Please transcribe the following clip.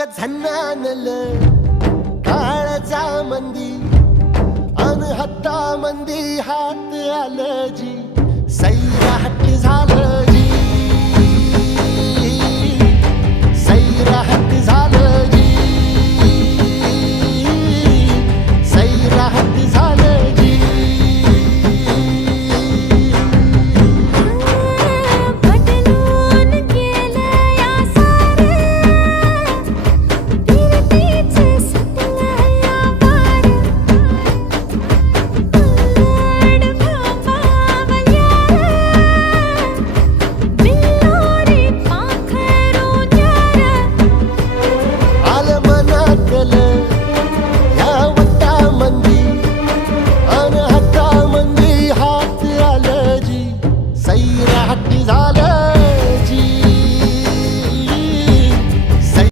ग झन्नानल काळजा मंदी अन हत्ता मंदी हात आलं जी सैराट झालं जी सैराट